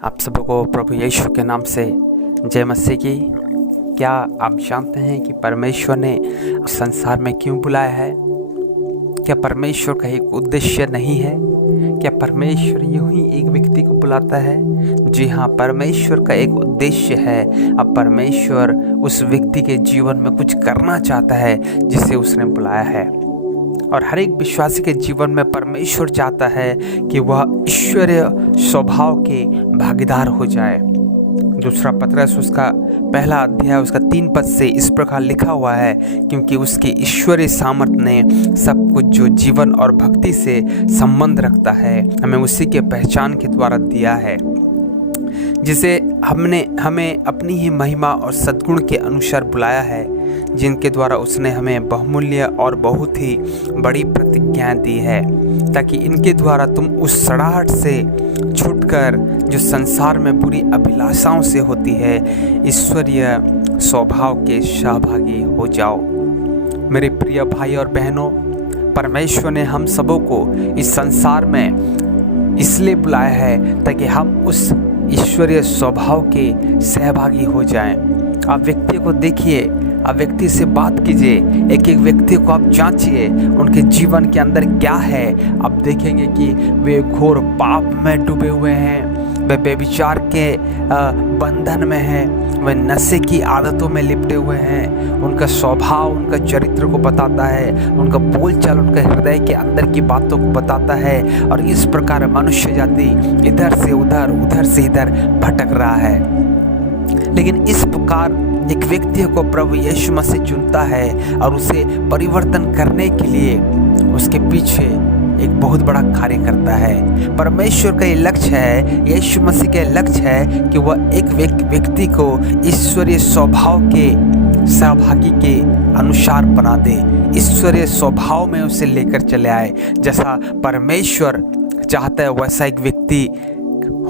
आप सबको प्रभु यीशु के नाम से जय मसीह की। क्या आप जानते हैं कि परमेश्वर ने संसार में क्यों बुलाया है? क्या परमेश्वर का एक उद्देश्य नहीं है? क्या परमेश्वर यूं ही एक व्यक्ति को बुलाता है? जी हाँ, परमेश्वर का एक उद्देश्य है। अब परमेश्वर उस व्यक्ति के जीवन में कुछ करना चाहता है जिसे उसने बुलाया है। और हर एक विश्वासी के जीवन में परमेश्वर चाहता है कि वह ईश्वरीय स्वभाव के भागीदार हो जाए। दूसरा पतरस उसका पहला अध्याय उसका 3 पद से इस प्रकार लिखा हुआ है, क्योंकि उसके ईश्वरीय सामर्थ्य ने सब कुछ जो जीवन और भक्ति से संबंध रखता है हमें उसी के पहचान के द्वारा दिया है, जिसे हमें अपनी ही महिमा और सद्गुण के अनुसार बुलाया है, जिनके द्वारा उसने हमें बहुमूल्य और बहुत ही बड़ी प्रतिज्ञाएं दी है, ताकि इनके द्वारा तुम उस सड़ाहट से छूटकर जो संसार में बुरी अभिलाषाओं से होती है ईश्वरीय स्वभाव के सहभागी हो जाओ। मेरे प्रिय भाई और बहनों, परमेश्वर ने हम सबों को इस संसार में इसलिए बुलाया है ताकि हम उस ईश्वरीय स्वभाव के सहभागी हो जाएं। आप व्यक्ति को देखिए, आप व्यक्ति से बात कीजिए, एक एक व्यक्ति को आप जांचिए, उनके जीवन के अंदर क्या है। आप देखेंगे कि वे घोर पाप में डूबे हुए हैं, वे व्यभिचार के बंधन में हैं, वे नशे की आदतों में लिपटे हुए हैं। उनका स्वभाव उनका चरित्र को बताता है, उनका बोलचाल उनके हृदय के अंदर की बातों को बताता है। और इस प्रकार मनुष्य जाति इधर से उधर, उधर से इधर भटक रहा है। लेकिन इस प्रकार एक व्यक्ति को प्रभु यीशु मसीह चुनता है और उसे परिवर्तन करने के लिए उसके पीछे एक बहुत बड़ा कार्य करता है। परमेश्वर का ये लक्ष्य है, यीशु मसीह का लक्ष्य है कि वह एक व्यक्ति को ईश्वरीय स्वभाव के सहभागी के अनुसार बना दे, ईश्वरीय स्वभाव में उसे लेकर चले आए। जैसा परमेश्वर चाहता है वैसा एक व्यक्ति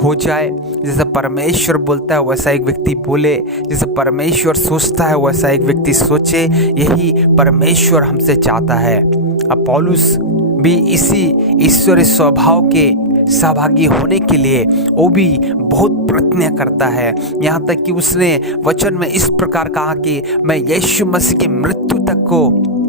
हो जाए, जैसा परमेश्वर बोलता है वैसा एक व्यक्ति बोले, जैसा परमेश्वर सोचता है वैसा एक व्यक्ति सोचे। यही परमेश्वर हमसे चाहता है। अब पौलुस भी इसी ईश्वरीय स्वभाव के सहभागी होने के लिए वो भी बहुत प्रयत्न करता है। यहाँ तक कि उसने वचन में इस प्रकार कहा कि मैं यीशु मसीह की मृत्यु तक को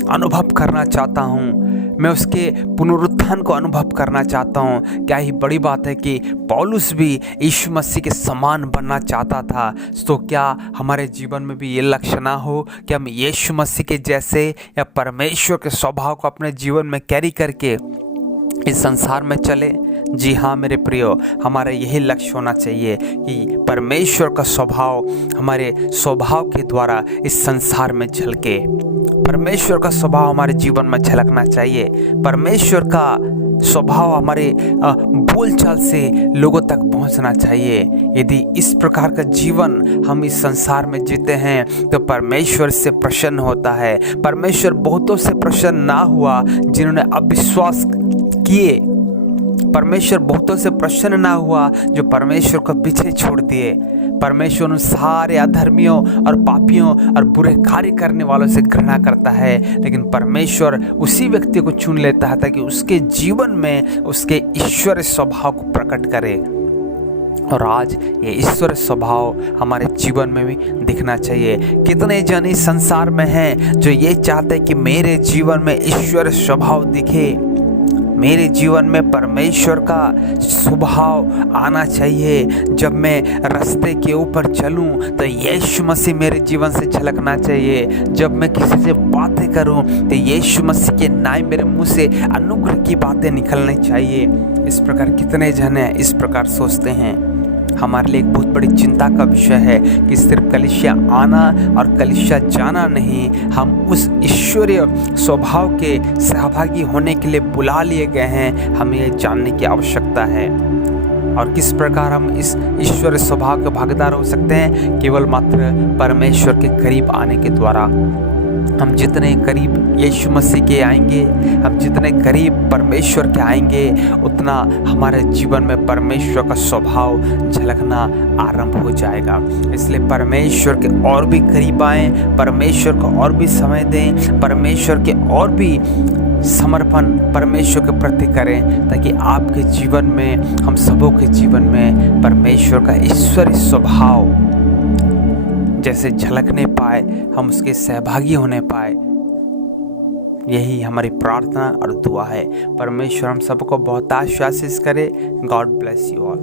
अनुभव करना चाहता हूँ, मैं उसके पुनरुत्थान को अनुभव करना चाहता हूँ। क्या ही बड़ी बात है कि पौलुस भी यीशु मसीह के समान बनना चाहता था। तो क्या हमारे जीवन में भी ये लक्ष्य ना हो कि हम यीशु मसीह के जैसे या परमेश्वर के स्वभाव को अपने जीवन में कैरी करके इस संसार में चले? जी हाँ मेरे प्रियो, हमारा यही लक्ष्य होना चाहिए कि परमेश्वर का स्वभाव हमारे स्वभाव के द्वारा इस संसार में झलके। परमेश्वर का स्वभाव हमारे जीवन में झलकना चाहिए। परमेश्वर का स्वभाव हमारे बोलचाल से लोगों तक पहुंचना चाहिए। यदि इस प्रकार का जीवन हम इस संसार में जीते हैं तो परमेश्वर से प्रसन्न होता है। परमेश्वर बहुतों से प्रसन्न ना हुआ जिन्होंने अविश्वास किए, परमेश्वर बहुतों से प्रसन्न ना हुआ जो परमेश्वर को पीछे छोड़ दिए। परमेश्वर उन सारे अधर्मियों और पापियों और बुरे कार्य करने वालों से घृणा करता है, लेकिन परमेश्वर उसी व्यक्ति को चुन लेता है ताकि उसके जीवन में उसके ईश्वरीय स्वभाव को प्रकट करे। और आज ये ईश्वरीय स्वभाव हमारे जीवन में भी दिखना चाहिए। कितने जन इस संसार में हैं जो ये चाहते हैं कि मेरे जीवन में ईश्वरीय स्वभाव दिखे, मेरे जीवन में परमेश्वर का स्वभाव आना चाहिए। जब मैं रास्ते के ऊपर चलूं तो यीशु मसीह मेरे जीवन से झलकना चाहिए। जब मैं किसी से बातें करूं तो यीशु मसीह के नाम मेरे मुंह से अनुग्रह की बातें निकलनी चाहिए। इस प्रकार कितने जन हैं इस प्रकार सोचते हैं। हमारे लिए एक बहुत बड़ी चिंता का विषय है कि सिर्फ कलीसिया आना और कलीसिया जाना नहीं, हम उस ईश्वरीय स्वभाव के सहभागी होने के लिए बुला लिए गए हैं। हमें ये जानने की आवश्यकता है। और किस प्रकार हम इस ईश्वरीय स्वभाव के भागीदार हो सकते हैं? केवल मात्र परमेश्वर के करीब आने के द्वारा। हम जितने करीब यीशु मसीह के आएंगे, हम जितने करीब परमेश्वर के आएंगे, उतना हमारे जीवन में परमेश्वर का स्वभाव झलकना आरंभ हो जाएगा। इसलिए परमेश्वर के और भी करीब आएं, परमेश्वर को और भी समय दें, परमेश्वर के और भी समर्पण परमेश्वर के प्रति करें, ताकि आपके जीवन में, हम सबों के जीवन में परमेश्वर का ईश्वरीय स्वभाव जैसे झलकने पाए, हम उसके सहभागी होने पाए। यही हमारी प्रार्थना और दुआ है। परमेश्वर हम सबको बहुत आशीष करे। God bless you all.